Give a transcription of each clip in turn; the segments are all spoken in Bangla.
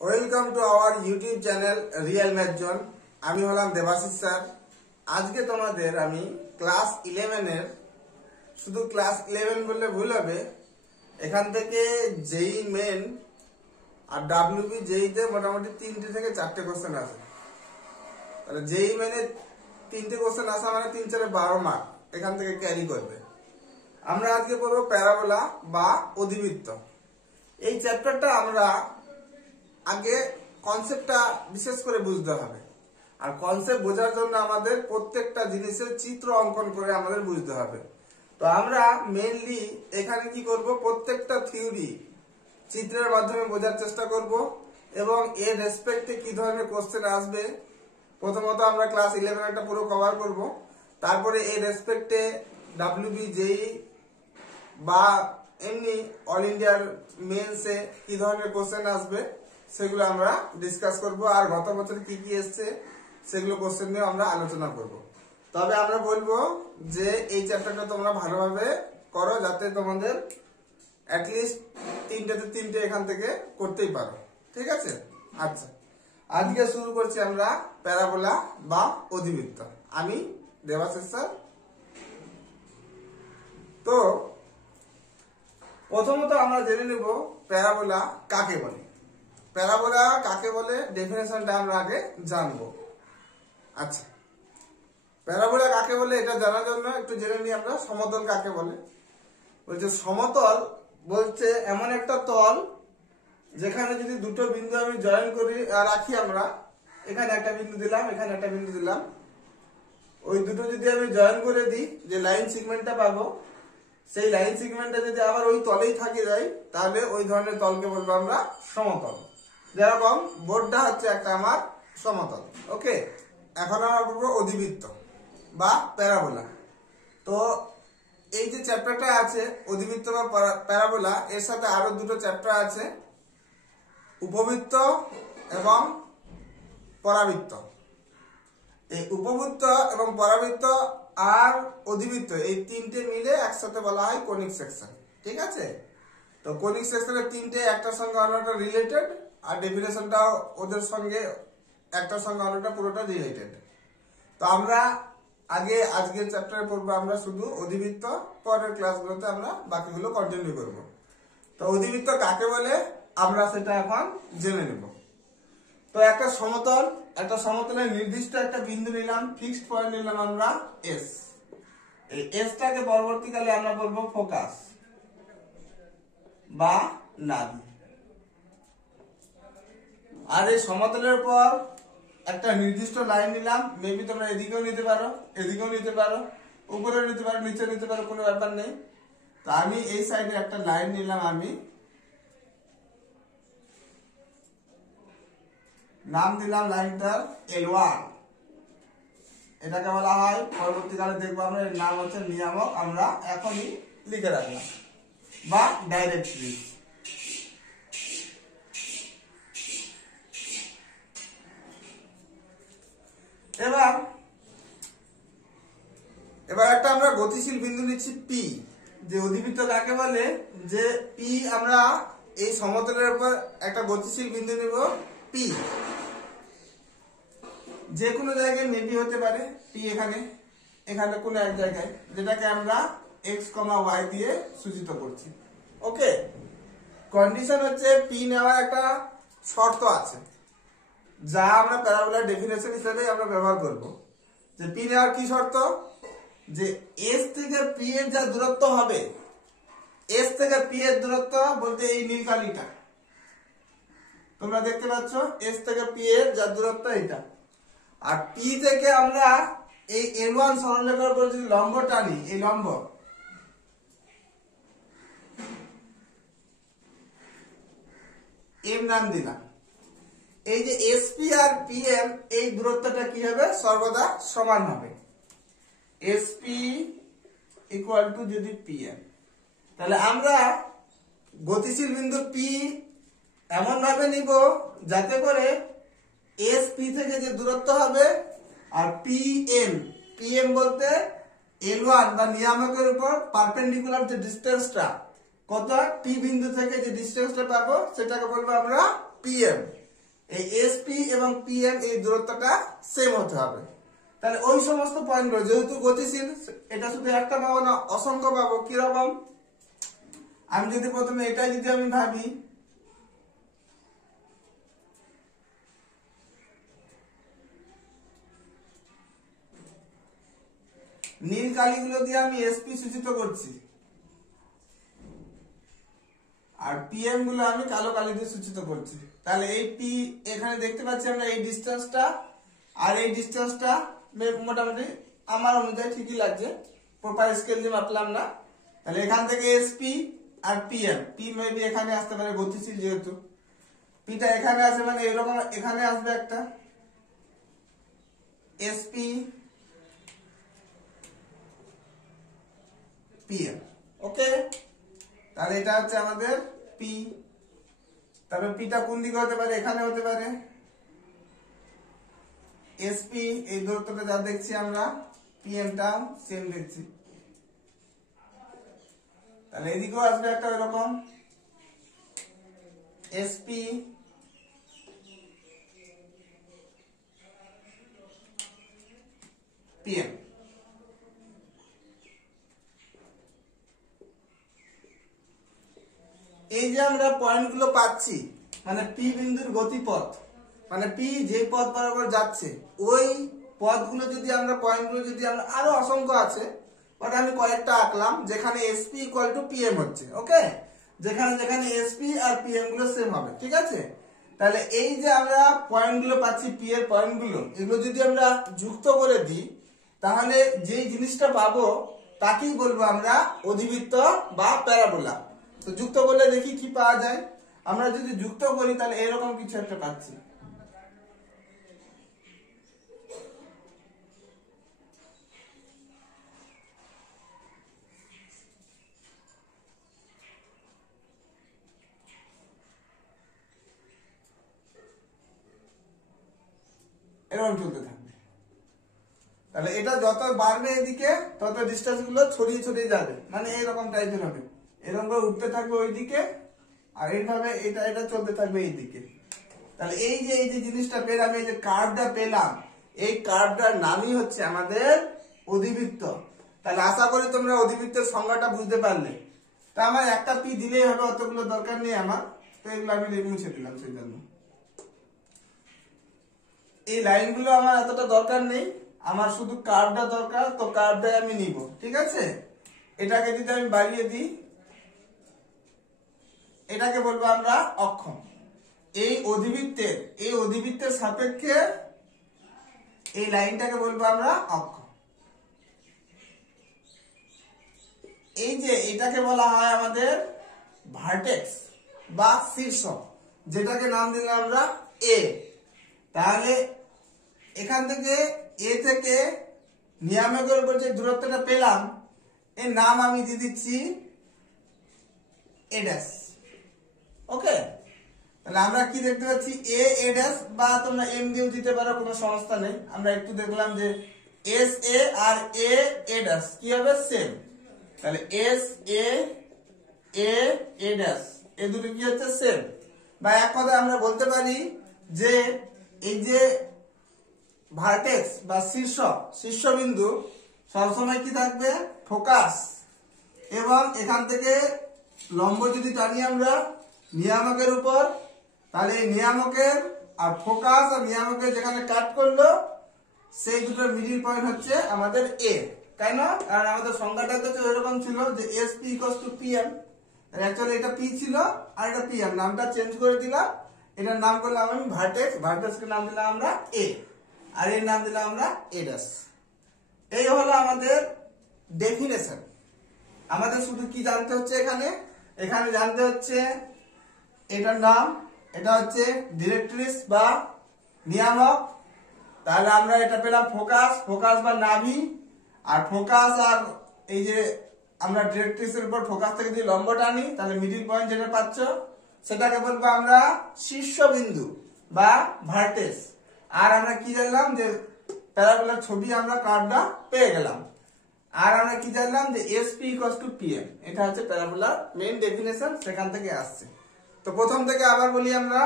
Welcome to our YouTube channel real math zone. আমি হলাম দেবাশিস স্যার। আজকে তোমাদের আমি ক্লাস 11 এর, শুধু ক্লাস 11 বললে ভুল হবে, এখান থেকে জেই মেন আর ডাব্লিউবি জেইতে মোটামুটি 3টে থেকে 4টে কোশ্চেন আছে। তাহলে জেই মেনে 3টে কোশ্চেন আসা মানে 3 4 12 মার্ক এখান থেকে ক্যারি করবে। আমরা আজকে পড়বো প্যারাবোলা বা অধিবৃত্ত। এই চ্যাপ্টারটা আমরা আগে কনসেপ্টটা বিশেষ করে বুঝতে হবে, আর কনসেপ্ট বোঝার জন্য আমাদের প্রত্যেকটা জিনিসের চিত্র অঙ্কন করে আমাদের বুঝতে হবে। তো আমরা মেইনলি এখানে কি করব, প্রত্যেকটা থিওরি চিত্রের মাধ্যমে বোঝার চেষ্টা করব এবং এর রেসপেক্টে কি ধরনের কোশ্চেন আসবে প্রথমত আমরা ক্লাস 11 একটা পুরো কভার করব। তারপরে এর রেসপেক্টে ডাব্লিউবি জেই বা এমনি অল ইন্ডিয়ার মেন্সে কি ধরনের কোশ্চেন আসবে সেগুলো আমরা ডিসকাস করব, আর গত বছর কি কি এসছে সেগুলো কোশ্চেন নিয়ে আমরা আলোচনা করব। তবে আমরা বলবো যে এই চ্যাপ্টারটা তোমরা ভালোভাবে করো, যাতে তোমাদের অ্যাটলিস্ট 3টেতে 3টে এখান থেকে করতেই পারো, ঠিক আছে? আচ্ছা, আজকে শুরু করছি আমরা প্যারাবোলা বা অধিবৃত্ত। আমি দেবাশিস স্যার। তো প্রথমত আমরা জেনে নেব প্যারাবোলা কাকে বলে। প্যারাবোলা কাকে বলে ডেফিনেশনটা আমরা আগে জানবো। আচ্ছা, প্যারাবোলা কাকে বলে এটা জানার জন্য একটু জেনে নিই আমরা সমতল কাকে বলে। বলছে সমতল বলছে এমন একটা তল যেখানে যদি দুটো বিন্দু আমি জয়েন করি আর রাখি, আমরা এখানে একটা বিন্দু দিলাম, এখানে একটা বিন্দু দিলাম, ওই দুটো যদি আমি জয়েন করে দিই, যে লাইন সেগমেন্টটা পাবো, সেই লাইন সেগমেন্টটা যদি আবার ওই তলেই থাকে যায়, তাহলে ওই ধরনের তলকে বলবো আমরা সমতল। যেরকম বোর্ডটা হচ্ছে একটা আমার সমতল। ওকে, এখন আমরা বলবো অধিবৃত্ত বা প্যারাবোলা। তো এই যে চ্যাপ্টারটা আছে অধিবৃত্ত বা প্যারাবোলা, এর সাথে আরো দুটো চ্যাপ্টার আছে, উপবৃত্ত এবং পরাবৃত্ত। এই উপবৃত্ত এবং পরাবৃত্ত আর অধিবৃত্ত এই 3টে মিলে একসাথে বলা হয় কনিক সেকশন, ঠিক আছে? তো কনিক সেকশনের 3টে একটার সঙ্গে অন্যটা রিলেটেড, আর ডেফিনেশনটাও ওদের সঙ্গে একটার সঙ্গে অন্যটা পুরোটা রিলেটেড। তো আমরা আগে আজকের চ্যাপ্টারে পড়বো আমরা শুধু অধিবৃত্ত, পরের ক্লাসগুলোতে আমরা বাকিগুলো কন্টিনিউ করব। তো অধিবৃত্ত কাকে বলে আমরা সেটা এখন জেনে নেব। তো একটা সমতলের নির্দিষ্ট একটা বিন্দু নিলাম, ফিক্সড পয়েন্ট নিলাম আমরা এস। এই এসটাকে পরবর্তীকালে আমরা বলবো ফোকাস বা নাভি। আর এই সমতলের উপর একটা নির্দিষ্ট লাইন নিলাম, মেবি তোমরা এদিকেও নিতে পারো, এদিকেও নিতে পারো, উপরেও নিতে পারো, নিচে নিতে পারো, কোনো ব্যাপার নেই। তো আমি এই সাইডে একটা লাইন নিলাম, আমি নাম দিলাম লাইনটার L1। এটাকে বলা হয়, পরবর্তীকালে দেখবো আমরা, এর নাম হচ্ছে নিয়ামক, আমরা এখনই লিখে রাখলাম, বা ডাইরেক্টলি। এবার একটা আমরা গতিশীল বিন্দু নিচ্ছি পি। যে অধিবৃত্ত কাকে বলে, যে পি আমরা এই সমতলের উপর একটা গতিশীল বিন্দু নিব পি, যে কোনো জায়গায় মেবি হতে পারে পি, এখানে এখানে কোনো এক জায়গায়, যেটাকে আমরা এক্স কমা ওয়াই দিয়ে সূচিত করছি। ওকে, কন্ডিশন হচ্ছে পি নেওয়ার একটা শর্ত আছে, যা আমরা প্যারাবোলার ডেফিনেশন হিসেবে আমরা ব্যবহার করব। যে পি নেওয়ার কি শর্ত, যে এস থেকে পি এর যা দূরত্ব হবে, এস থেকে পি এর দূরত্ব বলতে এই নীল কালিটা তোমরা দেখতে পাচ্ছ, এস থেকে পি এর যা দূরত্ব এটা, আর পি থেকে আমরা এই L1 সরলরেখার উপর যদি লম্ব টানি, এই লম্ব এম নাম দিলাম, এই যে এসপি আর পিএম এই দূরত্বটা কি হবে, সর্বদা সমান হবে। এসপি ইকুয়াল টু যদি পিএম, তাহলে আমরা গতিশীল বিন্দু পি এমন ভাবে নিব যাতে করে এসপি থেকে যে দূরত্ব হবে আর পিএম বলতে L1 বা নিয়ামকের উপর পারপেন্ডিকুলার যে ডিসটেন্সটা কত, পি বিন্দু থেকে যে ডিসটেন্সটা পাবো সেটাকে বলবো আমরা পিএম। এই এসপি এবং পিএম এই দূরত্বটা সেম হতে হবে। তাহলে ওই সমস্ত পয়েন্টগুলো যেহেতু গতিশীল, এটা শুধু একটা পাবো না, অসংখ্য পাবো। কিরকম? আমি যদি প্রথমে এটাই যদি আমি ভাবি, নীল কালিগুলো দিয়ে আমি এসপি সূচিত করছি, আর পিএম গুলো আমি কালো কালি দিয়ে সূচিত করছি। তাহলে এই পি এখানে দেখতে পাচ্ছি আমরা এই ডিস্টেন্সটা, আর এই ডিস্টেন্সটা মোটামুটি আমার অনুযায়ী ঠিকই লাগছে, প্রপার স্কেল দিয়ে মাপলাম না। তাহলে এখান থেকে এসপি আর পিএম, পি মেবি এখানে আসতে পারে গতিশীল যেহেতু, পিটা এখানে আছে মানে এরকম এখানে আসবে একটা এসপি পিএম। ওকে, তাহলে এটা হচ্ছে আমাদের পি। তারপরে পিটা কোন দিকে হতে পারে? এখানে হতে পারে। এসপি এই দূরত্বটা যা দেখছি আমরা, পিএমটাও সেম দেখছি। তাহলে এদিকেও আসবে একটা এরকম এসপি পিএম। এই যে আমরা পয়েন্টগুলো পাচ্ছি, মানে পি বিন্দুর গতিপথ, মানে পি যে পথ বরাবর যাচ্ছে ওই পথগুলো যদি আমরা পয়েন্টগুলো যদি আমরা আরো অসংখ্য আছে, বাট আমি কয়েকটা আঁকলাম যেখানে এসপি ইকুয়াল টু পিএম হচ্ছে। ওকে, যেখানে যেখানে এসপি আর পিএম গুলো সেম হবে, ঠিক আছে। তাহলে এই যে আমরা পয়েন্টগুলো পাচ্ছি, পি এর পয়েন্টগুলো, এগুলো যদি আমরা যুক্ত করে দিই, তাহলে যেই জিনিসটা পাবো তাকেই বলবো আমরা অধিবৃত্ত বা প্যারাবোলা। তো যুক্ত করলে দেখি কি পাওয়া যায়। আমরা যদি যুক্ত করি তাহলে এরকম কিছু একটা পাচ্ছি। এরকম চলতে থাকবে। তাহলে এটা যত বাড়বে এদিকে তত ডিস্টেন্স গুলো ছড়িয়ে ছড়িয়ে যাবে, মানে এইরকম টাইপের হবে, এরকম করে উঠতে থাকবে ওইদিকে, আর এইভাবে এটা এটা চলতে থাকবে এইদিকে। তাহলে এই যে জিনিসটা পেলাম, এই যে কার্ভটা পেলাম, এই কার্ভটার নামই হচ্ছে আমাদের অধিবৃত্ত। তাহলে আশা করি তোমরা অধিবৃত্তের সংজ্ঞাটা বুঝতে পারলে। তা আমার একটা পি দিলেই হবে, অতগুলো দরকার নেই আমার, তো এগুলো আমি মুছে দিলাম। সেই জন্য এই লাইনগুলো আমার এতটা দরকার নেই, আমার শুধু কার্ভটা দরকার, তো কার্ভটাই আমি নিব, ঠিক আছে। এটাকে যদি আমি বাড়িয়ে দিই, এটাকে বলবো আমরা অক্ষ। এই অধিবৃত্তের সাপেক্ষে এই লাইনটাকে বলবো আমরা অক্ষ। এই যে এটাকে বলা হয় আমাদের ভার্টেক্স বা শীর্ষ, যেটাকে নাম দিলাম আমরা এ। তাহলে এখান থেকে এ থেকে নিয়ামকের উপর যে দূরত্বটা পেলাম, এর নাম আমি দিয়ে দিচ্ছি এ ড্যাশ। ওকে, তাহলে আমরা কি দেখতে পাচ্ছি, এ ড্যাশ, বা তোমরা এম দিয়েও দিতে পারো, কোনো সমস্যা নেই। আমরা একটু দেখলাম যে S A R a dash কি হবে, সেম। তাহলে এস এ ড্যাশ এই দুটো কি হচ্ছে, সেম। বা এক কথায় আমরা বলতে পারি যে এই যে ভার্টেক্স বা শীর্ষবিন্দু সবসময় কি থাকবে, ফোকাস, এবং এখান থেকে লম্ব যদি টানি আমরা নিয়ামকের উপর, তাহলে এই নিয়ামকের আর ফোকাস আর নিয়ামকের যেখানে কাট করলো সেই দুটোর মিডিল পয়েন্ট হচ্ছে আমাদের এ। কেন? কারণ আমাদের সংখ্যাটা তো এরকম ছিল যে SP equals to PM. Actually এটা পি ছিল আর এটা পিএম, নামটা চেঞ্জ করে দিলাম, এটার নাম করলাম আমি ভার্টেক্স, ভার্টেক্সকে নাম দিলাম আমরা এ, আর এর নাম দিলাম আমরা এ ড্যাশ। এই হলো আমাদের ডেফিনেশন। আমাদের শুধু কি জানতে হচ্ছে, এখানে জানতে হচ্ছে এটার নাম, এটা হচ্ছে ডিরেক্ট্রিক্স বা নিয়ামক। তাহলে আমরা এটা পেলাম ফোকাস বা নাভি, আর ফোকাস আর এই যে আমরা ডিরেক্ট্রিক্সের উপর ফোকাস থেকে যদি লম্ব টানি, তাহলে মিডিল পয়েন্ট যেটা পাচ্ছ সেটাকে বলবো আমরা শীর্ষবিন্দু বা ভার্টেক্স। আর আমরা কি জানলাম যে প্যারাবোলার ছবি, আমরা কার্ভটা পেয়ে গেলাম। আর আমরা কি জানলাম যে এসপি ইকুয়ালস টু পিএম, এটা হচ্ছে প্যারাবোলার মেইন ডেফিনেশন, সেখান থেকে আসছে। তো প্রথম থেকে আবার বলি আমরা,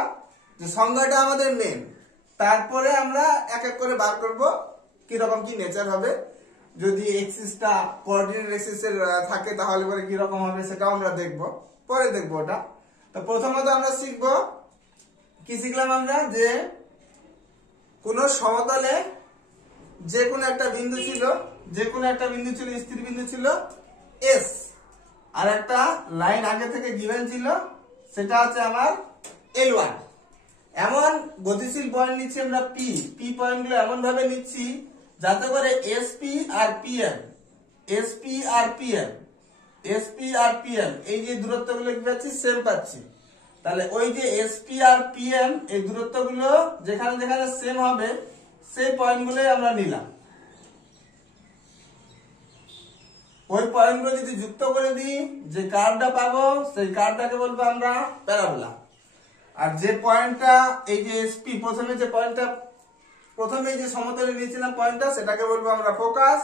যে সংজ্ঞাটা আমাদের মেন, তারপরে আমরা এক এক করে বার করব কিরকম কি নেচার হবে। যদি এক্সিসটা কোঅর্ডিনেট এক্সিসের থাকে তাহলে পরে কি রকম হবে সেটাও আমরা দেখব, পরে দেখব ওটা। তো প্রথমত আমরা শিখব কি শিখলাম আমরা, যে কোন সমতলে যে কোনো একটা বিন্দু ছিল, স্থির বিন্দু ছিল এস, আর একটা লাইন আগে থেকে গিভেন ছিল সেটা হচ্ছে আমার L1। এমন গতিশীল পয়েন্ট নিচ্ছি আমরা পি পয়েন্টগুলো এমন ভাবে নিচ্ছি যাতে করে এসপি আর পিএম এই যে দূরত্বগুলো কি পাচ্ছি, সেম পাচ্ছি। তাহলে ওই যে এসপি আর পিএম এই দূরত্বগুলো যেখানে যেখানে সেম হবে সেই পয়েন্টগুলোই আমরা নিলাম। ওই পয়েন্টগুলো যদি যুক্ত করে দিই, যে কার্ভটা পাবো সেই কার্ভটাকে বলবো আমরা প্যারাবোলা। আর যে পয়েন্টটা এই যে এসপি প্রথমে যে সমতলে নিয়েছিলাম পয়েন্টটা, সেটাকে বলবো আমরা ফোকাস।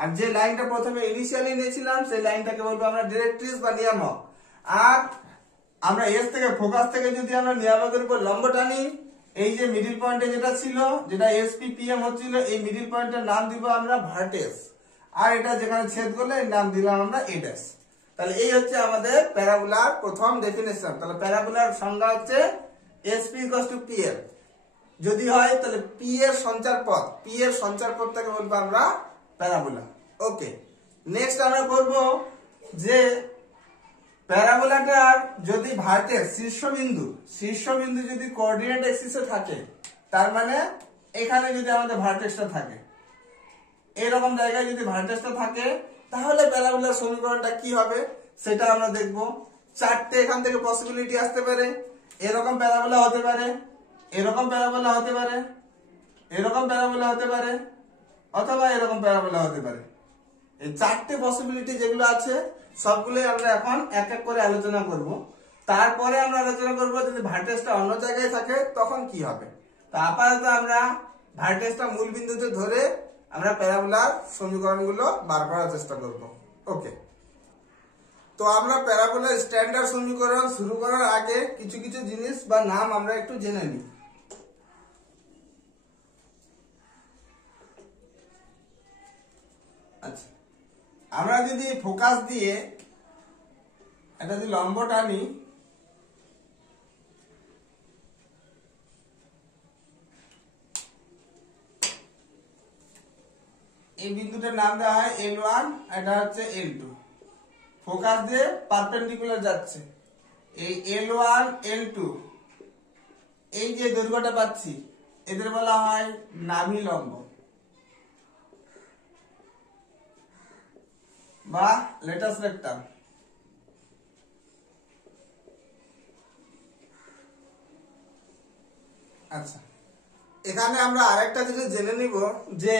আর যে লাইনটা প্রথমে ইনিশিয়ালি নিয়েছিলাম সেই লাইনটাকে বলবো আমরা ডিরেক্ট্রিক্স বা নিয়ামক। আর আমরা এস থেকে ফোকাস থেকে যদি আমরা নিয়ামকের উপর লম্ব টানি, এই যে মিডিল পয়েন্টে যেটা ছিল, যেটা এসপি পিএম হচ্ছিল, এই মিডিল পয়েন্টের নাম দিব আমরা ভার্টেক্স। আর এটা যেখানে ছেদ করলে এর নাম দিলাম আমরা এ ড্যাশ। তাহলে এই হচ্ছে আমাদের প্যারাবোলার প্রথম ডেফিনেশন। তাহলে প্যারাবোলার সংজ্ঞা হচ্ছে এসপি ইকুয়ালস টু পিএম। যদি হয় তাহলে পি এর সঞ্চার পথটাকে বলবো আমরা প্যারাবোলা। ওকে, নেক্সট আমরা করব যে প্যারাবোলাটার যদি ভার্টেক্স শীর্ষবিন্দু যদি কোঅর্ডিনেট এক্সিসে থাকে, তার মানে এখানে যদি আমাদের ভার্টেক্সটা থাকে, এরকম জায়গায় যদি ভার্টেক্সটা থাকে, তাহলে প্যারাবোলার সমীকরণটা কি হবে সেটা আমরা দেখব। চারটে এখান থেকে পসিবিলিটি আসতে পারে। এরকম প্যারাবোলা হতে পারে, এরকম প্যারাবোলা হতে পারে, এরকম প্যারাবোলা হতে পারে, অথবা এরকম প্যারাবোলা হতে পারে। এই চারটে পসিবিলিটি যেগুলো আছে সবগুলোই আমরা এখন এক এক করে আলোচনা করব। তারপরে আমরা আলোচনা করব যদি ভার্টেক্সটা অন্য জায়গায় থাকে তখন কি হবে। তো আপাতত আমরা ভার্টেক্সটা মূল বিন্দুতে ধরে আমরা প্যারাবোলার সমীকরণগুলো বার করার চেষ্টা করব। ওকে, তো আমরা প্যারাবোলার স্ট্যান্ডার্ড সমীকরণ শুরু করার আগে কিছু কিছু জিনিস বা নাম আমরা একটু জেনে নিই। আচ্ছা, আমরা যদি ফোকাস দিয়ে এটা যদি লম্ব টানি, এই বিন্দুটার নাম দেওয়া হয় L1, এটা হচ্ছে L2। ফোকাস দিয়ে পারপেন্ডিকুলার যাচ্ছে, এই L1 L2 এই যে দৈর্ঘ্যটা পাচ্ছি এদের বলা হয় নাভি লম্ব বা লেটাস রেক্টাম। আচ্ছা, এখানে আমরা আরেকটা জিনিস জেনে নিব যে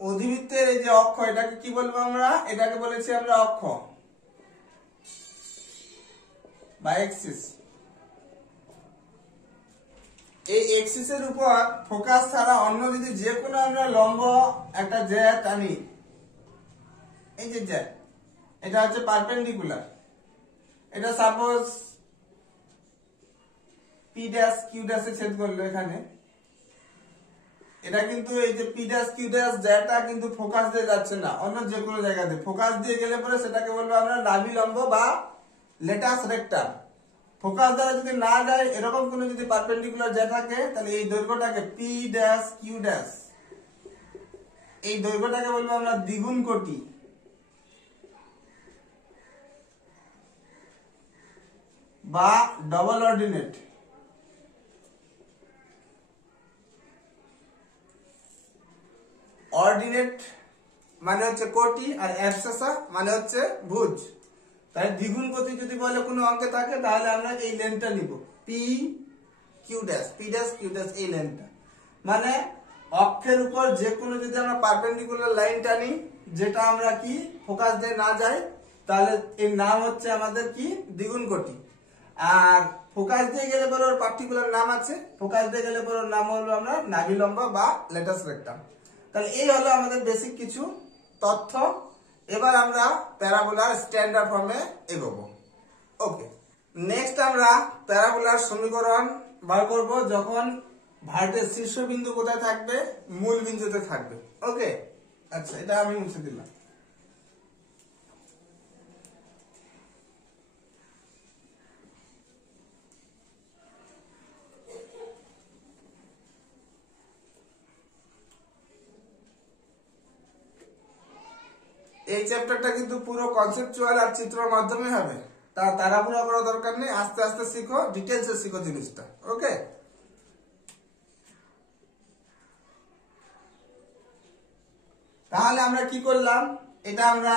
অধিবৃত্তের এই যে অক্ষ, এটাকে কি বলবো আমরা, এটাকে বলেছি আমরা অক্ষ বা এক্সিস। এই এক্সিসের উপর ফোকাস ছাড়া অন্য যদি যে কোনো আমরা লম্ব একটা যে টানি, এই যে এটা হচ্ছে পারপেন্ডিকুলার, এটা সাপোজ পি ড্যাশ কিউ ড্যাশে ছেদ করলো এখানে, এটা কিন্তু এই যে পি ড্যাশ কিউ ড্যাশ যেটা কিন্তু ফোকাস দিয়ে যাচ্ছে না, অন্য যে কোনো জায়গাতে ফোকাস দিয়ে গেলে পরে সেটাকে বলবো আমরা নাভি লম্ব বা লেটাস রেক্টাম। ফোকাস দ্বারা যদি না যায় এরকম কোন যদি পারপেন্ডিকুলার যা থাকে, তাহলে এই দৈর্ঘ্যটাকে পি ড্যাশ কিউ ড্যাশ, এই দৈর্ঘ্যটাকে বলবো আমরা দ্বিগুণ কোটি বা ডবল অর্ডিনেট। অর্ডিনেট মানে হচ্ছে কোটি, আর অ্যাবসেসা মানে হচ্ছে ভুজ। তাই দ্বিগুণ কোটি যদি বলে কোনো অঙ্কে থাকে তাহলে আমরা এই লেন্থটা নিব পি কিউ ড্যাশ, এই লেন্থটা। মানে অক্ষের উপর যে কোনো যদি আমরা পারপেন্ডিকুলার লাইন টানি, যেটা আমরা কি ফোকাস দিয়ে না যাই, তাহলে এর নাম হচ্ছে আমাদের কি দ্বিগুণ কোটি। আর ফোকাস দিয়ে গেলে পরে ওর পার্টিকুলার নাম আছে, ফোকাস দিয়ে গেলে পরে ওর নাম হলো আমরা নাভি লম্ব বা লেটাস রেক্টাম। তাহলে এই হলো আমাদের বেসিক কিছু তথ্য। এবার আমরা প্যারাবোলার স্ট্যান্ডার্ড ফর্মে এগোবো। ওকে, নেক্সট আমরা প্যারাবোলার সমীকরণ বার করব যখন ভার্টেক্স শীর্ষবিন্দু কোথায় থাকবে, মূল বিন্দুতে থাকবে। ওকে, আচ্ছা এটা আমি মুছে দিলাম। এই চ্যাপ্টারটা কিন্তু পুরো কনসেপচুয়াল আর চিত্রের মাধ্যমে হবে, তাড়াহুড়া করার দরকার নেই, আস্তে আস্তে শিখো, ডিটেলসে শিখো জিনিসটা। ওকে, তাহলে আমরা কি করলাম, এটা আমরা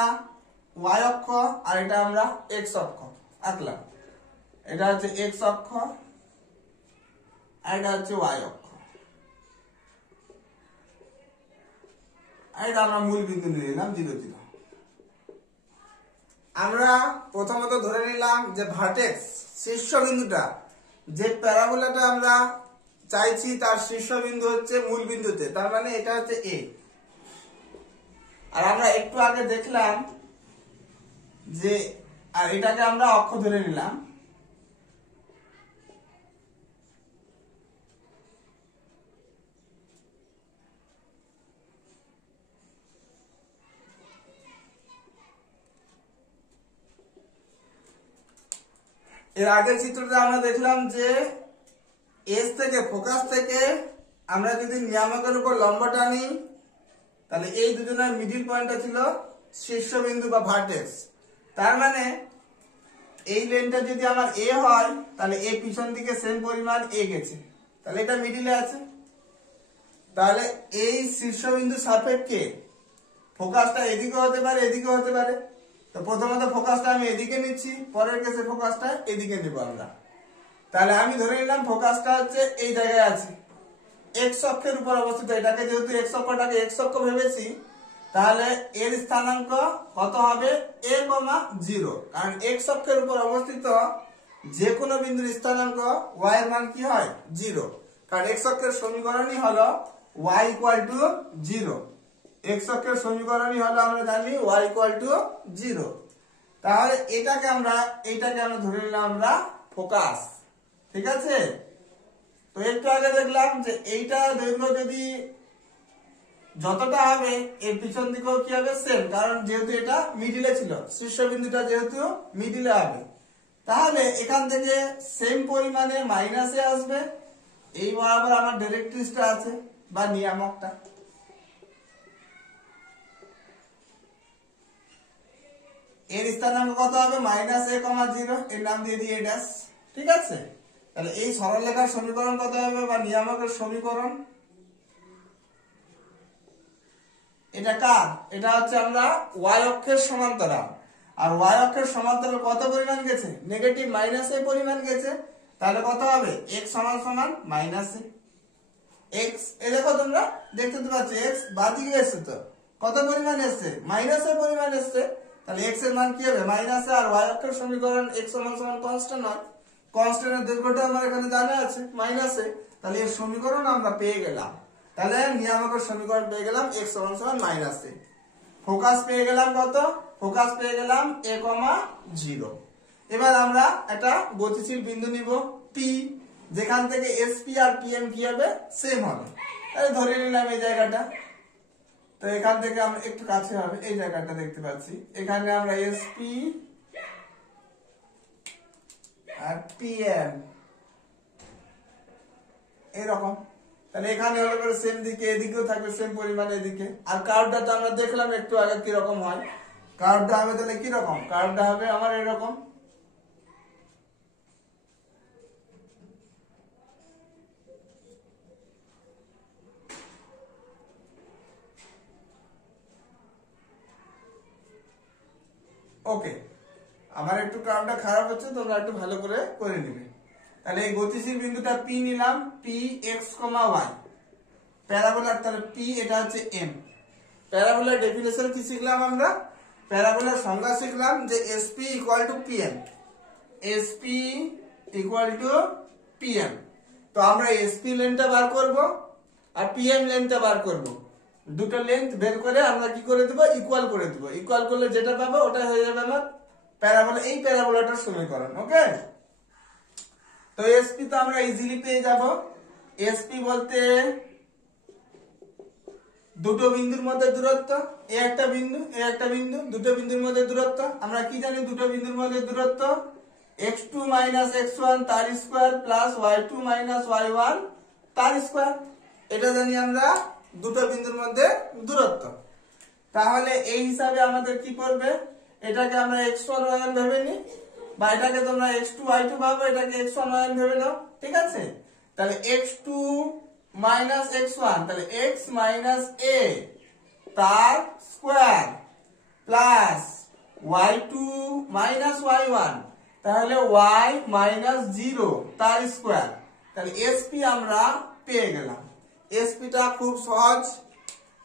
y অক্ষ আর এটা আমরা x অক্ষ আঁকলাম। এটা হচ্ছে x অক্ষ আর এটা হচ্ছে y অক্ষ, আর এটা আমরা মূল বিন্দু নিয়ে নিলাম 0 0। আমরা প্রথমত ধরে নিলাম যে ভার্টেক্স শীর্ষবিন্দুটা, যে প্যারাবোলাটা আমরা চাইছি তার শীর্ষবিন্দু হচ্ছে মূল বিন্দুতে, তার মানে এটা হচ্ছে a। আর আমরা একটু আগে দেখলাম যে, আর এটাকে আমরা অক্ষ ধরে নিলাম। এর আগের চিত্রটা আমরা দেখলাম যে এস থেকে, ফোকাস থেকে আমরা যদি নিয়ামকের উপর লম্ব টানি, তাহলে এই দুজনের মিডিল পয়েন্টটা ছিল শীর্ষবিন্দু বা ভার্টেক্স। তার মানে এই লেনটা যদি আমার এ হয়, তাহলে এ পিছন দিকে সেম পরিমাণ এ গেছে, তাহলে এটা মিডিলে আছে। তাহলে এই শীর্ষবিন্দু সাপেক্ষে ফোকাসটা এদিকে হতে পারে, এদিকে হতে পারে। তো প্রথমত ফোকাসটা আমি এদিকে নিচ্ছি, পরের কেসে ফোকাসটা এদিকে নিব আমরা। তাহলে আমি ধরে নিলাম ফোকাসটা হচ্ছে এই জায়গায় আছে, এক্স অক্ষের উপর অবস্থিত। এটাকে যেহেতু এক্স অক্ষটাকে এক্স অক্ষ ভেবেছি, তাহলে এর স্থানাঙ্ক কত হবে, a, 0। কারণ এক্স অক্ষের উপর অবস্থিত যে কোনো বিন্দুর স্থানাঙ্ক y এর মান কি হয়, 0। কারণ এক্স অক্ষের সমীকরণই হলো y = 0। এক্স অক্ষের সমীকরণই হলো, আমরা জানি y = 0। তাহলে এইটাকে আমরা ধরে নিলাম আমরা ফোকাস। ঠিক আছে, তো একটু আগে দেখলাম যে এইটা দৈর্ঘ্য যদি যতটা হবে এর পিছন দিকেও কি হবে, সেম। কারণ যেহেতু এটা মিডিলে ছিল, শীর্ষবিন্দুটা যেহেতু মিডিলে হবে, তাহলে এখান থেকে সেম পরিমাণে মাইনাসে আসবে। এই বরাবর আমার ডাইরেক্ট্রিক্সটা আছে বা নিয়ামকটা। এর স্থানাঙ্ক কত হবে, -a, 0। এর নাম দিয়ে দিই a'। ঠিক আছে, তাহলে এই সরলরেখার সমীকরণ কত হবে বা নিয়ামকের সমীকরণ, এটা কার, এটা হচ্ছে আমরা y অক্ষের সমান্তরাল। আর y অক্ষের সমান্তরাল কত পরিমাণ গেছে, নেগেটিভ -a পরিমাণ গেছে। তাহলে কত হবে, x -a। x এ দেখো তোমরা দেখতে তো পাচ্ছ, x বাদিকে এসছে, তো কত পরিমাণ এসছে, -a পরিমাণ এসছে। তাহলে x এর মান কি হবে, -a। আর y অক্ষের সমীকরণ x কনস্ট্যান্ট হয়, কনস্ট্যান্টের দৈর্ঘ্যটা আমার এখানে জানা আছে -a। তাহলে এর সমীকরণ আমরা পেয়ে গেলাম। তাহলে নিয়ামকের সমীকরণ পেয়ে গেলাম x -a। ফোকাস পেয়ে গেলাম কত, ফোকাস পেয়ে গেলাম a, 0। এবার আমরা একটা গতিশীল বিন্দু নিব P, যেখান থেকে SP আর PM কি হবে, সেম হবে। তাহলে ধরে নিলাম এই জায়গাটা। তো এখান থেকে আমরা একটু কাছে হবে, এই জায়গাটা দেখতে পাচ্ছি, এখানে আমরা SP আর PM এরকম। তাহলে এখানে হলো করে সেম দিকে, এদিকেও থাকবে সেম পরিমাণে এদিকে। আর কার্ভটা তো আমরা দেখলাম একটু আগে কিরকম হয়। কার্ভটা হবে তাহলে কিরকম, কার্ভটা হবে আমার এরকম। ওকে, আমার একটু কার্ভটা খারাপ হচ্ছে, তোমরা একটু ভালো করে নিবে। তাহলে এই গতিশীল বিন্দুটা P নিলাম, P x, y প্যারাবোলার। তাহলে P এটা হচ্ছে M। প্যারাবোলার ডেফিনেশন কি শিখলাম আমরা, প্যারাবোলার সংজ্ঞা শিখলাম যে SP = PM। SP = PM। তো আমরা SP লেন্থটা বার করব আর PM লেন্থটা বার করব। দুটো লেন্থ বের করে আমরা কি করে দেব, ইকুয়াল করে দেব। ইকুয়াল করলে যেটা পাবো ওটা হয়ে যাবে আমার প্যারাবোলা, এই প্যারাবোলাটার সমীকরণ। ওকে, তো এসপি তো আমরা ইজিলি পেয়ে যাব। এসপি বলতে দুটো বিন্দুর মধ্যে দূরত্ব, এ একটা বিন্দু এ একটা বিন্দু, দুটো বিন্দুর মধ্যে দূরত্ব। আমরা কি জানি দুটো বিন্দুর মধ্যে দূরত্ব x2 - x1 তার স্কয়ার প্লাস y2 - y1 তার স্কয়ার। এটা জানি আমরা দুটো বিন্দুর মধ্যে দূরত্ব। তাহলে এই হিসাবে আমাদের কি করবে, এটাকে আমরা x1 y1 ভেবে নিই, বা এটাকে তোমরা x2 y2 ভাবো, এটাকে x1 y1 ভেবে নাও, ঠিক আছে। তাহলে x2 - x1 তাহলে x - a তার স্কয়ার প্লাস y2 - y1 তাহলে y - 0 তার স্কয়ার। তাহলে sp আমরা পেয়ে গেলাম। sp টা খুব সহজ,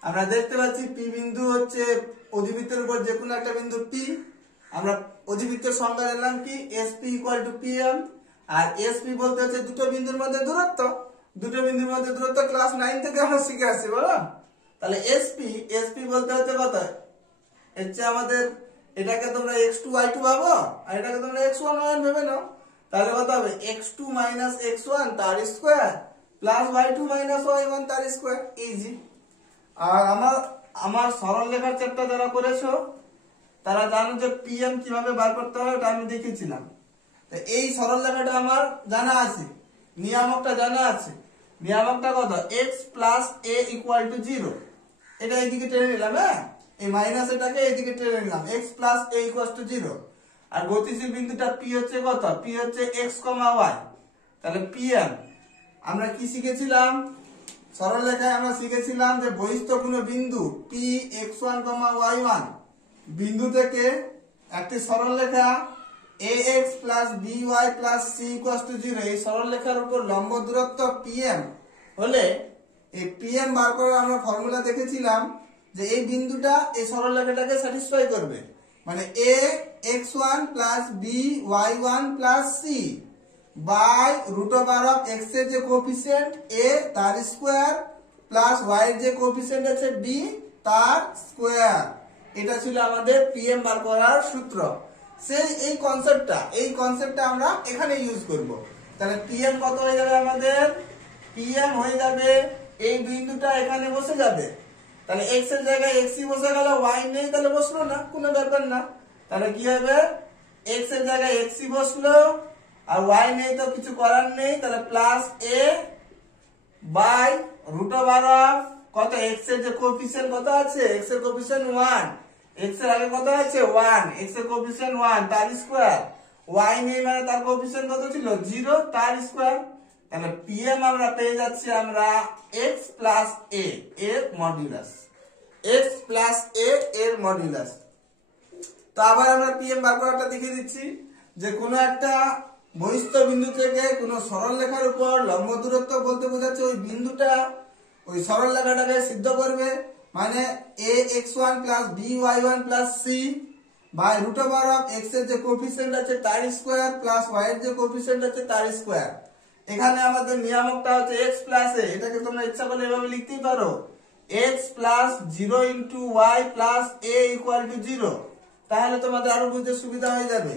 আমরা দেখতে পাচ্ছি p বিন্দু হচ্ছে অধিবৃত্তের উপর যে কোনো একটা বিন্দু p। আমরা অধিবৃত্তের সংজ্ঞা জানলাম কি, sp = pm। আর sp বলতে হচ্ছে দুটো বিন্দুর মধ্যে দূরত্ব। দুটো বিন্দুর মধ্যে দূরত্ব ক্লাস 9 থেকে আমরা শিখে আসছি, বলো। তাহলে sp বলতে হচ্ছে কত, হচ্ছে আমাদের এটাকে তোমরা x2 y2 ভাবো, আর এটাকে তোমরা x1 y1 ভেবে নাও। তাহলে কত হবে, x2 - x1 তার স্কয়ার প্লাস y2 - y1 তার স্কয়ার, ইজি। আর আমার সরল রেখার চ্যাপ্টার যারা করেছো তারা জানো যে pm কিভাবে বার করতে হয়, ওটা আমি দেখিয়েছিলাম। তো এই সরল রেখাটা আমার জানা আছে, নিয়ামকটা জানা আছে। নিয়ামকটা কত, x + a = 0। এটা এইদিকে টেনে নিলাম, হ্যাঁ, এই মাইনাস এটাকে এইদিকে টেনে নিলাম, x + a = 0। আর গতিশীল বিন্দুটা p হচ্ছে কত, p হচ্ছে x, y। তাহলে pm আমরা কি শিখেছিলাম, সরল রেখায় আমরা শিখেছিলাম যে বহিস্থ কোনো বিন্দু p x1, y1 বিন্দু থেকে একটি সরল রেখা ax + by + c = 0, এই সরল রেখার উপর লম্ব দূরত্ব pm হলে এই pm বার করার আমরা ফর্মুলা দেখেছিলাম যে এই বিন্দুটা এই সরল রেখাটাকে স্যাটিসফাই করবে, মানে a x1 + b y1 + c by √x এর যে কোএফিসিয়েন্ট a তার স্কয়ার প্লাস y এর যে কোএফিসিয়েন্ট আছে b তার স্কয়ার। এটা ছিল আমাদের pm বার করার সূত্র। সেই এই কনসেপ্টটা আমরা এখানে ইউজ করব। তাহলে pm কত হয়ে যাবে আমাদের, pm হয়ে যাবে এই বিন্দুটা এখানে বসে যাবে। তাহলে x এর জায়গায় x ই বসে গেল, y নেই তাহলে বসলো না, কোনো ব্যাপার না। তাহলে কি হবে, x এর জায়গায় x ই বসলো আর y নেই তো কিছু করার নেই, তাহলে প্লাস a বাই √, কত x এর যে কোএফিসিয়েন্ট কত আছে, x এর কোএফিসিয়েন্ট 1, x এর আগে কত আছে 1, x এর কোএফিসিয়েন্ট 1 তার স্কয়ার, y নেই মানে তার কোএফিসিয়েন্ট কত ছিল 0 তার স্কয়ার। তাহলে pm আমরা পেয়ে যাচ্ছি আমরা x + a এর মডুলাস, x + a এর মডুলাস। তো আবার আমরা pm বার করাটা দেখিয়ে দিচ্ছি যে কোনো একটা বহিস্থ বিন্দু থেকে কোনো সরল রেখার উপর লম্ব দূরত্ব বলতে বোঝাচ্ছে ওই বিন্দুটা ওই সরল রেখাটাকে সিদ্ধ করবে, মানে ax1 + by1 + c by √x এর যে কোএফিসিয়েন্ট আছে তার স্কয়ার প্লাস y এর যে কোএফিসিয়েন্ট আছে তার স্কয়ার। এখানে আমাদের নিয়ামকটা হচ্ছে x + a, এটাকে তোমরা ইচ্ছা করলে এভাবে লিখতেই পারো, x + 0 * y + a = 0। তাহলে তোমাদের আরো বুঝতে সুবিধা হয়ে যাবে।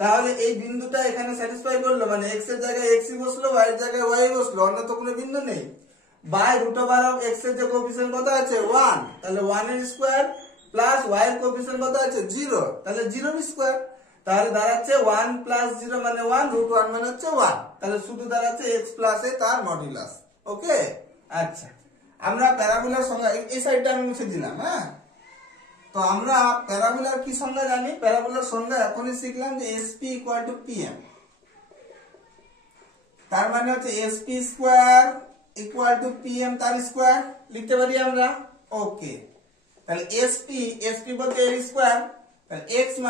তাহলে এই বিন্দুটা এখানে স্যাটিসফাই করলো, মানে x এর জায়গায় x ই বসলো, y এর জায়গায় y বসলো, অন্য তো কোনো বিন্দু নেই। বাই √x এর যে কোএফিসিয়েন্ট কত আছে 1, তাহলে 1 এর স্কয়ার প্লাস y এর কোএফিসিয়েন্ট কত আছে 0, তাহলে 0 এর স্কয়ার। তাহলে দাঁড়াচ্ছে 1 + 0 মানে 1, √1 মানে হচ্ছে 1। তাহলে শুধু দাঁড়াচ্ছে x + a তার মডুলাস। ওকে, আচ্ছা, আমরা প্যারাবোলার সংজ্ঞা এই সাইডটা আমি মুছে দিলাম, হ্যাঁ। তো আমরা প্যারাবোলার কি সংজ্ঞা জানি, প্যারাবোলার সংজ্ঞা এখনই শিখলাম যে sp = pm। তার মানে হচ্ছে sp² = pm তার স্কয়ার লিখতে পারি আমরা। ওকে, তাহলে sp বলতে এর স্কয়ার, তাহলে x -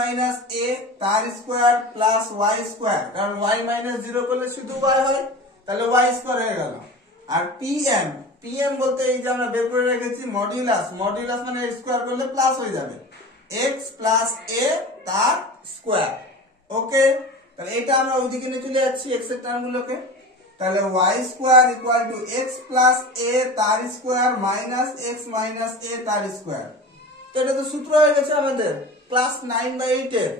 a তার স্কয়ার প্লাস y স্কয়ার, কারণ y - 0 করলে শুধু y হয়, তাহলে y স্কয়ার হয়ে গেল। আর pm বলতে এই যে আমরা বের করে রেখেছি মডুলাস, মডুলাস মানে স্কয়ার করলে প্লাস হয়ে যাবে, x + a তার স্কয়ার। ওকে, তাহলে এটা আমরা ওইদিকে নিয়ে চলে যাচ্ছি x এর টার্মগুলোকে। তাহলে y² = x + a তার স্কয়ার মাইনাস x - a তার স্কয়ার। তো এটা তো সূত্র হয়ে গেছে আমাদের ক্লাস 9 বা 8 এর।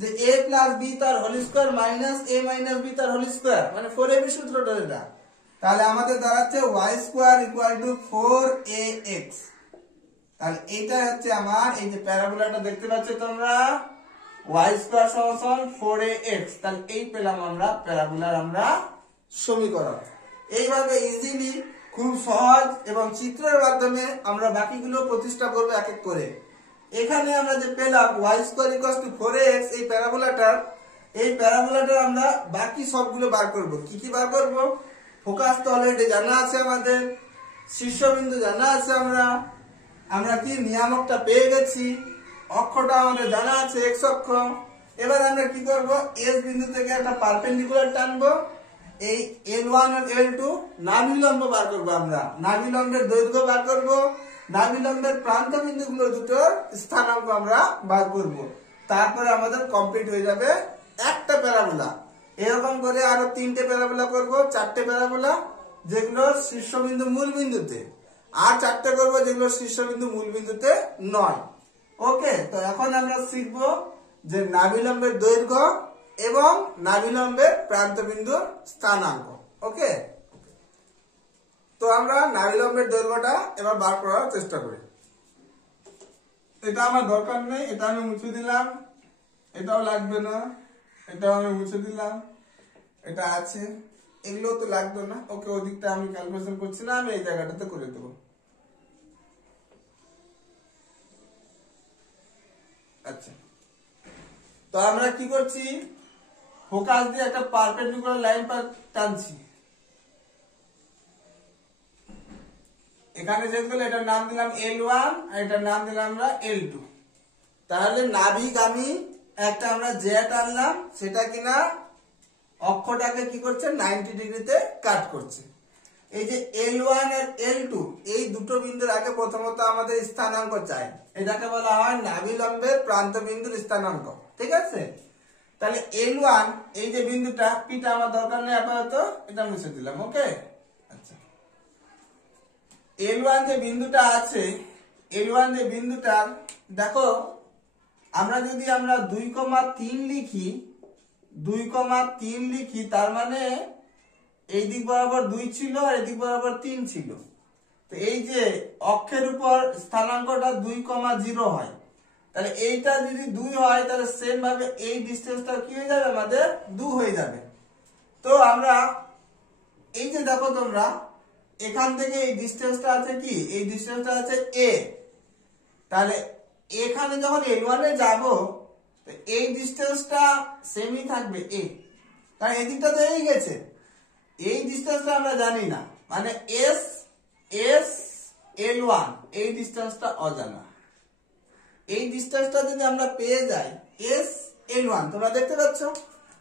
যে a প্লাস b তার whole square minus a minus b তার হোল স্কয়ার, মানে 4ab সূত্রটা এটা। তাহলে আমাদের দাঁড়াচ্ছে y square equal to 4ax। তাহলে এইটা হচ্ছে আমার এই যে প্যারাবোলাটা দেখতে পাচ্ছ তোমরা, y স্কয়ার সমান 4ax। তাহলে এই পেলাম আমরা প্যারাবোলার আমরা সমীকরণ। এইভাবে ইজিলি খুব সহজ এবং চিত্রের মাধ্যমে আমরা বাকিগুলো প্রতিষ্ঠা করব এক এক করে। এখানে আমরা যে পেলাম y square equal to 4ax, এই প্যারাবোলাটার আমরা বাকি সবগুলো বার করব। কি কি বার করব? ফোকাস তো অলরেডি জানা আছে আমাদের, শীর্ষবিন্দু জানা আছে, আমরা কি নিয়ামকটা পেয়ে গেছি, অক্ষটা আমাদের জানা আছে x অক্ষ। এবার আমরা কি করব? s বিন্দু থেকে একটা পারপেন্ডিকুলার টানবো, এই L1 আর L2 নাভিলম্ব বার করব। আমরা নাভিলম্বের দৈর্ঘ্য বার করব, নাভিলম্বের প্রান্ত বিন্দুগুলো দুটোর স্থানাঙ্ক আমরা বার করব। তারপরে আমাদের কমপ্লিট হয়ে যাবে একটা প্যারাবোলা। এরকম করে আরো 3টে প্যারাবোলা করব, 4টে প্যারাবোলা যেগুলো শীর্ষবিন্দু মূল বিন্দুতে, আর 4টে করব যেগুলো শীর্ষবিন্দু মূল বিন্দুতে নয়। ওকে, তো এখন আমরা শিখব যে নাভিলম্বের দৈর্ঘ্য এবং নাভিলম্বের প্রান্ত বিন্দুর স্থানাঙ্ক। ওকে, তো আমরা নাভিলম্বের দৈর্ঘ্যটা এবার বার করার চেষ্টা করি। এটা আমার দরকার নেই, এটা আমি মুছে দিলাম, এটাও লাগবে না, এটাও আমি মুছে দিলাম, এটা আছে, এগুলো তো লাগবে না। ওকে, ওদিকটা আমি ক্যালকুলেশন করছি না, আমি এই জায়গাটাতে করে দেবো। আচ্ছা, তো আমরা কি করছি? ফোকাস দিয়ে একটা পারপেন্ডিকুলার লাইন টানছি। এখানে যেগুলো এটার নাম দিলাম L1 আর এটার নাম দিলাম আমরা L2। তাহলে নাভিগামী একটা আমরা যে টানলাম, সেটা কিনা অক্ষটাকে কি করছে? 90 ডিগ্রিতে কাট করছে। এই যে L1 আর L2 এই দুটো বিন্দুর আগে প্রথমত আমাদের স্থানাঙ্ক চাই, এটাকে বলা হয় নাভিলম্বের প্রান্ত বিন্দুর স্থানাঙ্ক। ঠিক আছে, তাহলে L1 এই যে বিন্দুটা, পিটা আমার দরকার নেই আপাতত, এটা মুছে দিলাম। ওকে, আচ্ছা, L1 যে বিন্দুটা আছে, L1 যে বিন্দুটা দেখো, আমরা যদি 2,3 লিখি, 2,3 লিখি, তার মানে এই দিক বরাবর 2 ছিল আর এই দিক বরাবর 3 ছিল। তো এই যে অক্ষের উপর স্থানাঙ্কটা 2,0 হয়, তাহলে এইটা যদি 2 হয়, তাহলে সেম ভাবে এই ডিসটেন্সটা কি হয়ে যাবে? আমাদের 2 হয়ে যাবে। তো আমরা এই যে দেখো তোমরা, এখান থেকে এই ডিসটেন্সটা আছে কি? এই ডিসটেন্সটা আছে a। তাহলে এখানে যখন L1 এ যাব, তো এই ডিসটেন্সটা সেমই থাকবে a, কারণ এই দিকটা তো এই গেছে। এই ডিসটেন্সটা আমরা জানি না, মানে s L1 এই ডিসটেন্সটা অজানা। এই ডিসটেন্সটা যদি আমরা পেয়ে যাই s L1, তোমরা দেখতে পাচ্ছ,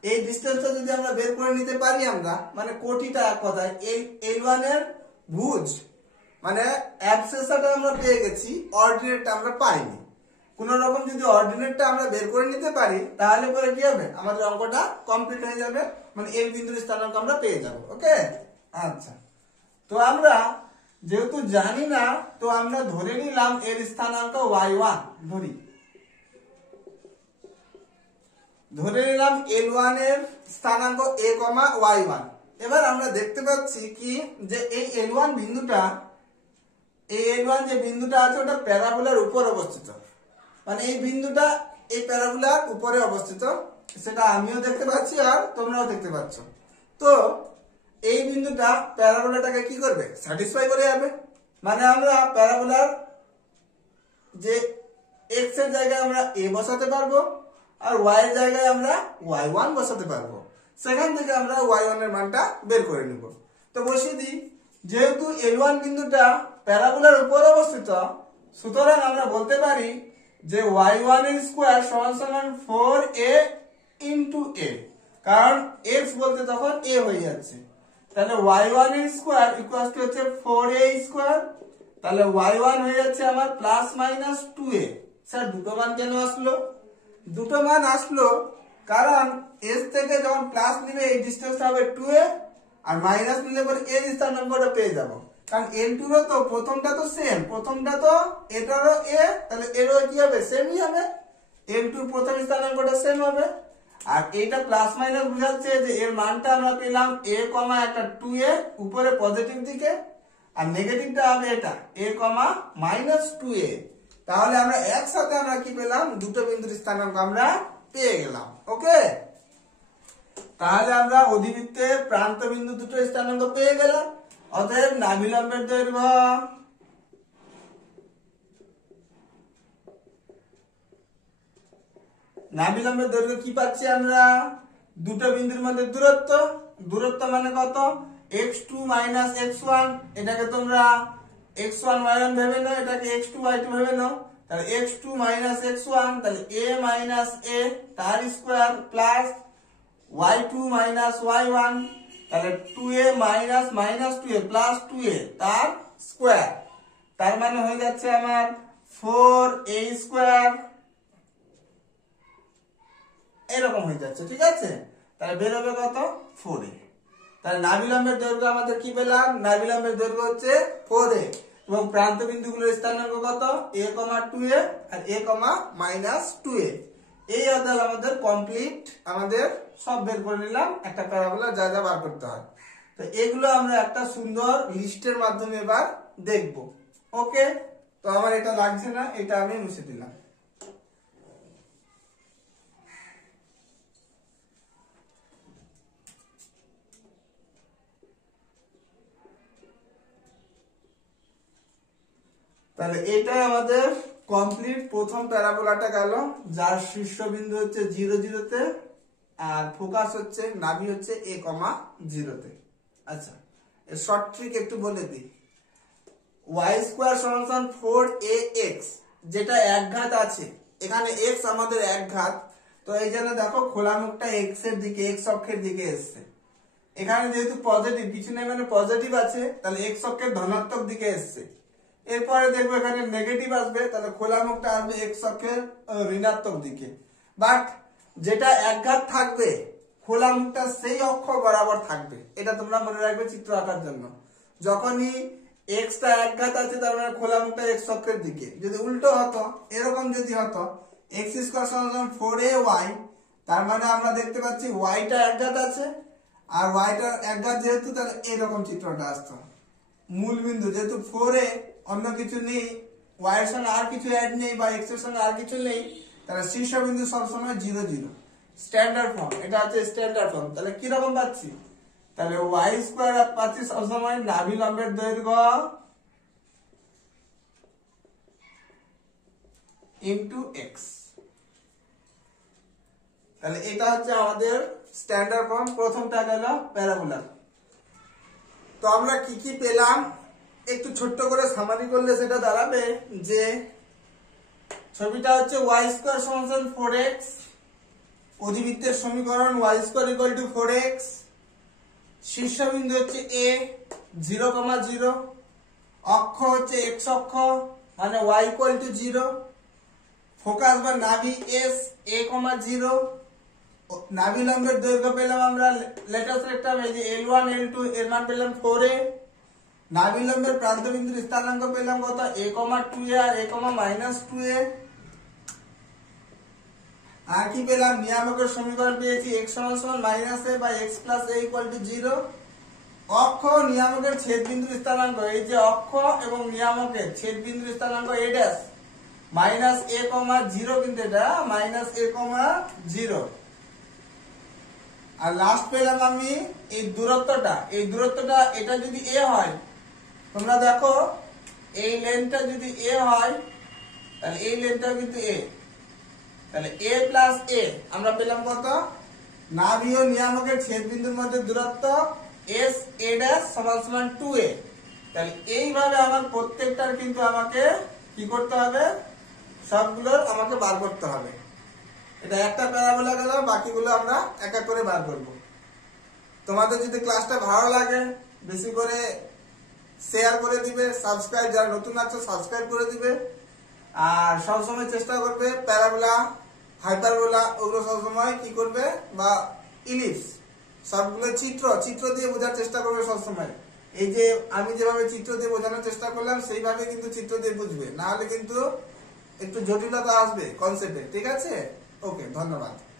এই ডিসটেন্সটা যদি আমরা বের করে নিতে পারি, আমরা মানে কোটিটা এক কথায় L1 এর ভুজ, মানে অ্যাবসেসটা আমরা পেয়ে গেছি, অর্ডিনেটটা আমরা পাইনি। কোন রকম যদি অর্ডিনেটটা আমরা বের করে নিতে পারি, তাহলে পরে কি হবে? আমাদের অঙ্কটা কমপ্লিট হয়ে যাবে, মানে L বিন্দুর স্থানাঙ্ক আমরা পেয়ে যাব। ওকে, আচ্ছা, তো আমরা যেহেতু জানি না, তো আমরা ধরে নিলাম এর স্থানাঙ্ক y1, ধরে নিলাম L1 এর স্থানাঙ্ক a, y1। এবার আমরা দেখতে পাচ্ছি কি, যে এই L1 বিন্দুটা, এই L1 যে বিন্দুটা আছে, ওটা প্যারাবোলার উপর অবস্থিত, মানে এই বিন্দুটা এই প্যারাবোলার উপরে অবস্থিত, সেটা আমিও দেখতে পাচ্ছি আর তোমরাও দেখতে পাচ্ছ। তো এই বিন্দুটা প্যারাবোলাটাকে কি করবে? স্যাটিসফাই করে যাবে। মানে আমরা প্যারাবোলার যে x এর জায়গায় আমরা a বসাতে পারবো, আর y এর জায়গায় আমরা y1 বসাতে পারবো। সেখান থেকে আমরা y1 এর মানটা বের করে নিব। তো বসিয়ে দিই, যেহেতু L1 বিন্দুটা প্যারাবোলার উপর অবস্থিত, সুতরাং আমরা বলতে পারি যে y1 এর স্কয়ার সমান 4a ইনটু a, কারণ x বলতে তখন a হয়ে যাচ্ছে। তাহলে y1 এর স্কয়ার ইকুয়াল টু হচ্ছে 4a স্কয়ার। তাহলে y1 হয়ে যাচ্ছে আমার প্লাস মাইনাস 2a। স্যার দুটো মান কেন আসলো? দুটো মান আসলো কারণ s থেকে যখন প্লাস নিবে এই ডিসটেন্সটা হবে 2a, আর মাইনাস নিলে পরে a এর স্থানাঙ্কটা পেয়ে যাব। কারণ L2 এর তো প্রথমটা তো সেম, প্রথমটা তো এটারও a, তাহলে এরও কি হবে? সেমই হবে। m2 প্রথম স্থানাঙ্কটা সেম হবে। আর এইটা প্লাস মাইনাস বোঝাচ্ছে যে এর মানটা আমরা পেলাম a, একটা 2a উপরে পজিটিভ দিকে, আর নেগেটিভটা হবে এটা a, -2a। তাহলে আমরা একসাথে আমরা কি পেলাম, দুটো বিন্দুর স্থানাঙ্ক আমরা পেয়ে গেলাম। ওকে, তাহলে আমরা অধিবৃত্তে প্রান্ত বিন্দু দুটো স্থানাঙ্ক পেয়ে গেলাম। অতএব নাভিলম্বের দৈর্ঘ্য কি পাচ্ছি আমরা, দুটো বিন্দুর মধ্যে দূরত্ব মানে কত, x2 - x1, এটাকে তোমরা x1 y1 ভেবে নাও, এটাকে x2 y2 ভেবে নাও। তাহলে x2 - x1, তাহলে a - a তার স্কয়ার প্লাস y2 - y1, তাহলে 2a -2a প্লাস 2a তার স্কয়ার, তার মানে হয়ে যাচ্ছে আমার 4a স্কয়ার, এরকম হয়ে যাচ্ছে। ঠিক আছে, তাহলে বের হবে কত, 4a। তাহলে নাভিলম্বের দৈর্ঘ্য আমাদের কি পেলাম, নাভিলম্বের দৈর্ঘ্য হচ্ছে 4a এবং প্রান্ত বিন্দুগুলোর স্থানাঙ্ক কত, a, 2a R a, -2a। এই অধ্যায় আমাদের কমপ্লিট, আমাদের সব বের করে নিলাম একটা প্যারাবোলা যা যা বার করতে হয়। তো এগুলো আমরা একটা সুন্দর লিস্টের মাধ্যমে এবার দেখব। ওকে, তো আমার এটা লাগছে না, এটা আমি মুছে দিলাম। তাহলে এটাই আমাদের কমপ্লিট প্রথম প্যারাবোলাটা গেল, যার শীর্ষবিন্দু হচ্ছে 0, 0তে আর ফোকাস হচ্ছে নাভি হচ্ছে a, 0তে। আচ্ছা, এর শর্ট ট্রিক একটু বলে দিই। y² = 4ax, যেটা একঘাত আছে, এখানে x আমাদের একঘাত, তো এই জন্য দেখো খোলা মুখটা x এর দিকে, x অক্ষের দিকে এসছে। এখানে যেহেতু পজিটিভ, পিছনে মানে পজিটিভ আছে, তাহলে x অক্ষের ধনাত্মক দিকে এসছে। এরপরে দেখবো এখানে নেগেটিভ আসবে, তাহলে খোলা মুখটা আসবে x অক্ষের ঋণাত্মক দিকে। বাট যেটা একঘাত থাকবে, খোলা মুখটা সেই অক্ষ বরাবর থাকবে, এটা তোমরা মনে রাখবে চিত্র আঁকার জন্য। যখনই x টা একঘাত আছে, তার মানে খোলা মুখটা x অক্ষের দিকে। যদি উল্টো হতো, এরকম যদি হতো x² = 4ay, তার মানে আমরা দেখতে পাচ্ছি y টা একঘাত আছে, আর y টা একঘাত যেহেতু, তাহলে এরকম চিত্রটা আসতো। মূল বিন্দু যেহেতু 4a, অন্য কিছু নেই, y এর সঙ্গে আর কিছু অ্যাড নেই বা x এর সঙ্গে আর কিছু নেই, তাহলে শীর্ষবিন্দু সবসময় 0, 0 স্ট্যান্ডার্ড ফর্ম, এটা হচ্ছে স্ট্যান্ডার্ড ফর্ম। তাহলে কি রকম পাচ্ছি, তাহলে y² পাচ্ছি সবসময় নাভিলম্বের দৈর্ঘ্য ইনটু x। তাহলে এটা হচ্ছে আমাদের স্ট্যান্ডার্ড ফর্ম। প্রথমটা গেল প্যারাবোলা। তো আমরা কি কি পেলাম একটু ছোট্ট করে সামারি করলে সেটা দাঁড়াবে যে ছবিটা হচ্ছে y² = 4x, অধিবৃত্তের সমীকরণ y² = 4x, শীর্ষবিন্দু হচ্ছে a, 0, 0, অক্ষ হচ্ছে x অক্ষ মানে y = 0, ফোকাস বা নাভি s, a, 0, নাভিলম্বের দৈর্ঘ্য পেলাম আমরা লেটেস্ট রেক্টাম, এই যে L1 L2 এর মান পেলাম 4a, নাভিলম্বের প্রান্তবিন্দুর স্থানাঙ্ক পেলাম কত, a, 2a R a, -2a। আর কি পেলাম, নিয়ামকের সমীকরণ পেয়েছি x = -a / x + a = 0, অক্ষ নিয়ামকের ছেদবিন্দুর স্থানাঙ্ক, এই যে অক্ষ এবং নিয়ামকের ছেদবিন্দুর স্থানাঙ্ক a', -a, 0, কিন্তু এটা -a, 0। আর লাস্ট পেলাম আমি এই দূরত্বটা, এটা যদি a হয়, তোমরা দেখো এই লেন্থটা যদি a হয়, তাহলে এই লেন্থটা কিন্তু a, তাহলে a + a আমরা পেলাম কত, নাভি ও নিয়ামকের ছেদবিন্দুর মধ্যে দূরত্ব s a' = 2a। তাহলে এইভাবে আমার প্রত্যেকটার কিন্তু আমাকে কি করতে হবে, সবগুলোর আমাকে বার করতে হবে। এটা একটা প্যারাবোলা গেল, বাকিগুলো আমরা এক এক করে বার করব। তোমাদের যদি ক্লাসটা ভালো লাগে বেশি করে শেয়ার করে দিবে, সাবস্ক্রাইব, যারা নতুন আছো সাবস্ক্রাইব করে দিবে, আর সবসময় চেষ্টা করবে প্যারাবোলা, হাইপারবোলা ওগুলো সবসময় কি করবে, বা ইলিপস সবগুলো চিত্র দিয়ে বোঝার চেষ্টা করবে সবসময়। এই যে আমি যেভাবে চিত্র দিয়ে বোঝানোর চেষ্টা করলাম সেইভাবে কিন্তু চিত্র দিয়ে বুঝবে, না হলে কিন্তু একটু জটিলতা আসবে কনসেপ্টে, ঠিক আছে? ওকে, ধন্যবাদ।